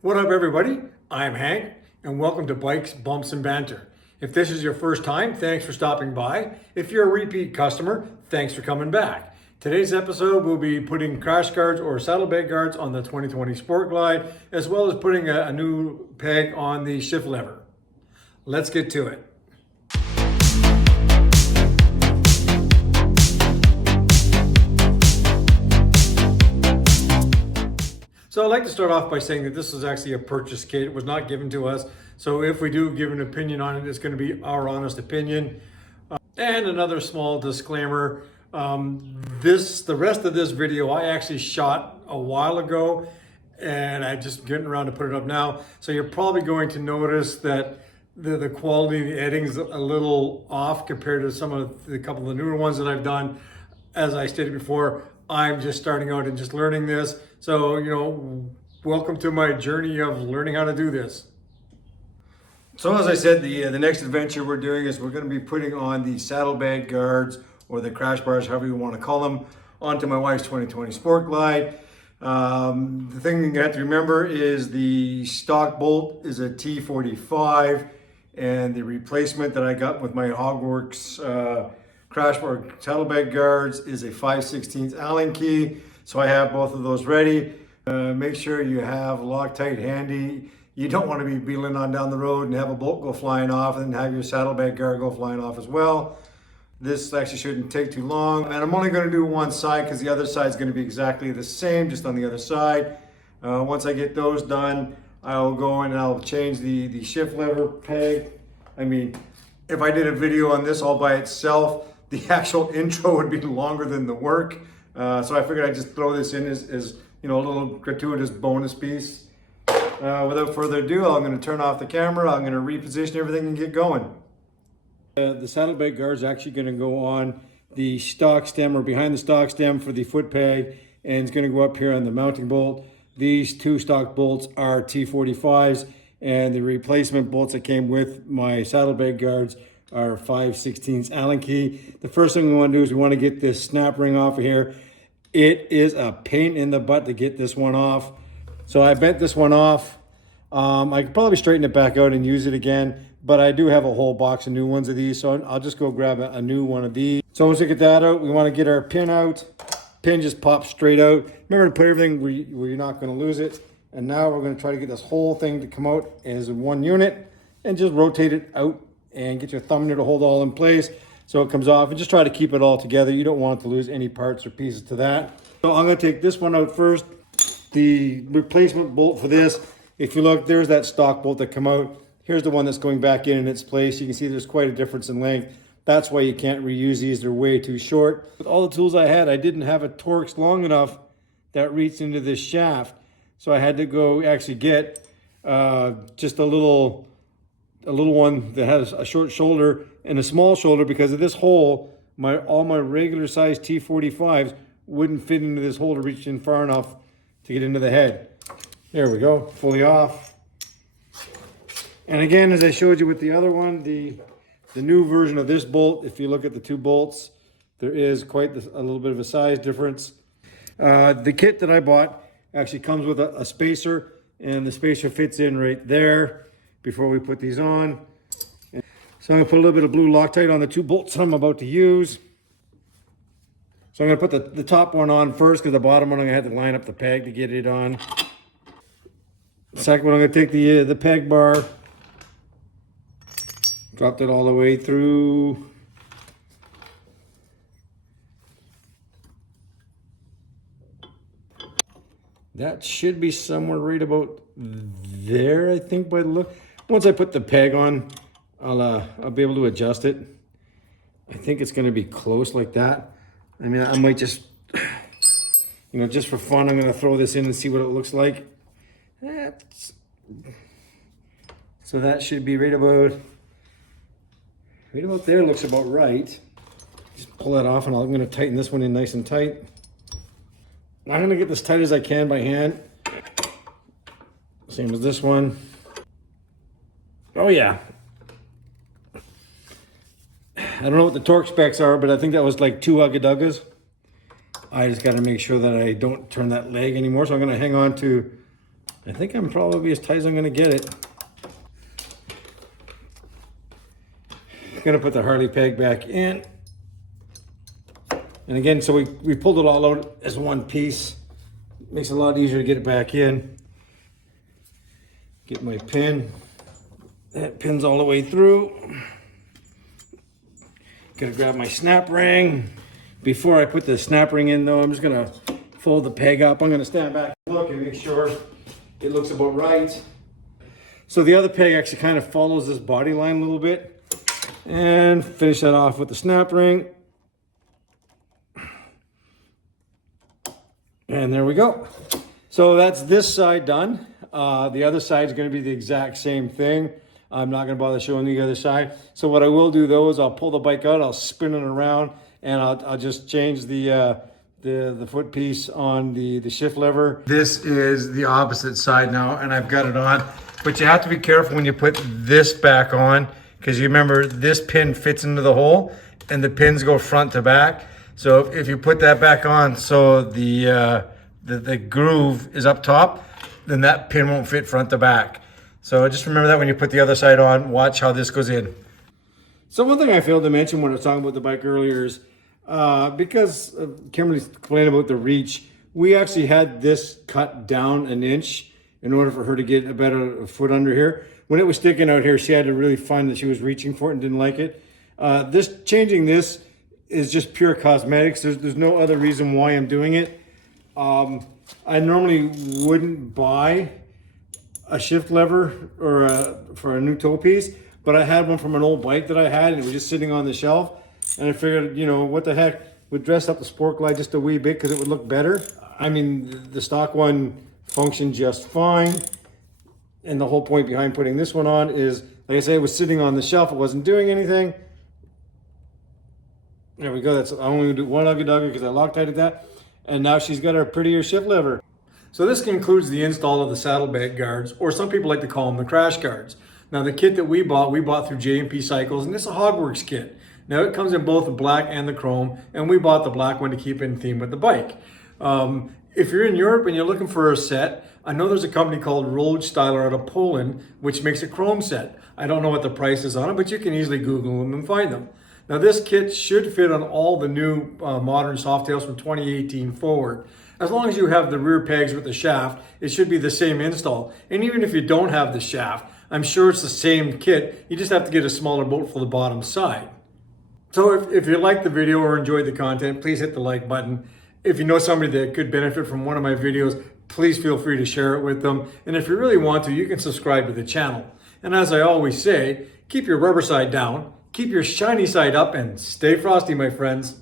What up, everybody? I'm Hank, and welcome to Bikes, Bumps, and Banter. If this is your first time, thanks for stopping by. If you're a repeat customer, thanks for coming back. Today's episode, we'll be putting crash guards or saddlebag guards on the 2020 Sport Glide, as well as putting a new peg on the shift lever. Let's get to it. So I'd like to start off by saying that this is actually a purchase kit. It was not given to us. So if we do give an opinion on it, it's going to be our honest opinion. And another small disclaimer, the rest of this video I actually shot a while ago, and I'm just getting around to put it up now. So you're probably going to notice that the quality of the editing is a little off compared to some of the couple of the newer ones that I've done. As I stated before, I'm just starting out and just learning this. So, welcome to my journey of learning how to do this. So as I said, the next adventure we're doing is we're going to be putting on the saddlebag guards or the crash bars, however you want to call them, onto my wife's 2020 Sport Glide. The thing you have to remember is the stock bolt is a T45, and the replacement that I got with my Hog Workz crash bar saddlebag guards is a 5/16 Allen key. So I have both of those ready. Make sure you have Loctite handy. You don't want to be beeling on down the road and have a bolt go flying off and have your saddlebag guard go flying off as well. This actually shouldn't take too long. And I'm only going to do one side because the other side is going to be exactly the same, just on the other side. Once I get those done, I'll go in and I'll change the shift lever peg. I mean, if I did a video on this all by itself, the actual intro would be longer than the work. So I figured I'd just throw this in as a little gratuitous bonus piece. Without further ado, I'm going to turn off the camera. I'm going to reposition everything and get going. The saddlebag guard is actually going to go on the stock stem or behind the stock stem for the foot peg, and it's going to go up here on the mounting bolt. These two stock bolts are T45s, and the replacement bolts that came with my saddlebag guards are 5/16 Allen key. The first thing we want to do is we want to get this snap ring off of here. It is a pain in the butt to get this one off. So I bent this one off. I could probably straighten it back out and use it again, but I do have a whole box of new ones of these, so I'll just go grab a new one of these. So once we get that out, we want to get our pin out. Pin just pops straight out. Remember to put everything where you're not going to lose it. And now we're going to try to get this whole thing to come out as one unit and just rotate it out and get your thumb there to hold it all in place so it comes off, and just try to keep it all together. You don't want it to lose any parts or pieces to that. So I'm going to take this one out first. The replacement bolt for this, if you look, there's that stock bolt that come out. Here's the one that's going back in its place. You can see there's quite a difference in length. That's why you can't reuse these. They're way too short. With all the tools I had, I didn't have a Torx long enough that reached into this shaft. So I had to go actually get just a little one that has a short shoulder and a small shoulder, because of this hole, all my regular size T45s wouldn't fit into this hole to reach in far enough to get into the head. There we go, fully off. And again, as I showed you with the other one, the new version of this bolt, if you look at the two bolts, there is quite a little bit of a size difference. The kit that I bought actually comes with a spacer, and the spacer fits in right there before we put these on. So I'm gonna put a little bit of blue Loctite on the two bolts I'm about to use. So I'm gonna put the top one on first, because the bottom one I'm gonna have to line up the peg to get it on. Second one, I'm gonna take the peg bar, drop it all the way through. That should be somewhere right about there, I think, by the look. Once I put the peg on, I'll be able to adjust it. I think it's gonna be close like that. I mean, I might just, just for fun, I'm gonna throw this in and see what it looks like. So that should be right about there. Looks about right. Just pull that off, and I'm gonna tighten this one in nice and tight. I'm gonna get as tight as I can by hand. Same as this one. Oh yeah. I don't know what the torque specs are, but I think that was like 2 Ugga-Duggas. I just got to make sure that I don't turn that leg anymore. So I'm going to hang on to I think I'm probably as tight as I'm gonna get it. I'm gonna put the Harley peg back in. And again, so we pulled it all out as one piece. Makes it a lot easier to get it back in. Get my pin. That pin's all the way through. Gonna grab my snap ring. Before I put the snap ring in though, I'm just gonna fold the peg up. I'm gonna stand back and look and make sure it looks about right. So the other peg actually kind of follows this body line a little bit. And finish that off with the snap ring. And there we go. So that's this side done. The other side is going to be the exact same thing. I'm not going to bother showing the other side. So what I will do though is I'll pull the bike out, I'll spin it around, and I'll just change the foot piece on the shift lever. This is the opposite side now, and I've got it on. But you have to be careful when you put this back on, because you remember this pin fits into the hole, and the pins go front to back. So if you put that back on, so the groove is up top, then that pin won't fit front to back. So just remember that when you put the other side on. Watch how this goes in. So one thing I failed to mention when I was talking about the bike earlier is because Kimberly complained about the reach, we actually had this cut down an inch in order for her to get a better foot under here. When it was sticking out here, she had to really find that she was reaching for it and didn't like it. Changing this is just pure cosmetics. There's no other reason why I'm doing it. I normally wouldn't buy a shift lever or for a new toe piece, but I had one from an old bike that I had, and it was just sitting on the shelf. And I figured, you know, what the heck, would dress up the sport glide just a wee bit because it would look better. I mean, the stock one functioned just fine. And the whole point behind putting this one on is, like I say, it was sitting on the shelf. It wasn't doing anything. There we go. That's I only do one ugly dugger because I Loctited that. And now she's got her prettier shift lever. So this concludes the install of the saddlebag guards, or some people like to call them the crash guards. Now the kit that we bought through J&P Cycles, and this is a Hog Workz kit. Now it comes in both the black and the chrome, and we bought the black one to keep in theme with the bike. If you're in Europe and you're looking for a set, I know there's a company called Road Styler out of Poland, which makes a chrome set. I don't know what the price is on it, but you can easily Google them and find them. Now this kit should fit on all the new modern Softails from 2018 forward. As long as you have the rear pegs with the shaft, it should be the same install. And even if you don't have the shaft, I'm sure it's the same kit. You just have to get a smaller bolt for the bottom side. So if you liked the video or enjoyed the content, please hit the like button. If you know somebody that could benefit from one of my videos, please feel free to share it with them. And if you really want to, you can subscribe to the channel. And as I always say, keep your rubber side down, keep your shiny side up, and stay frosty, my friends.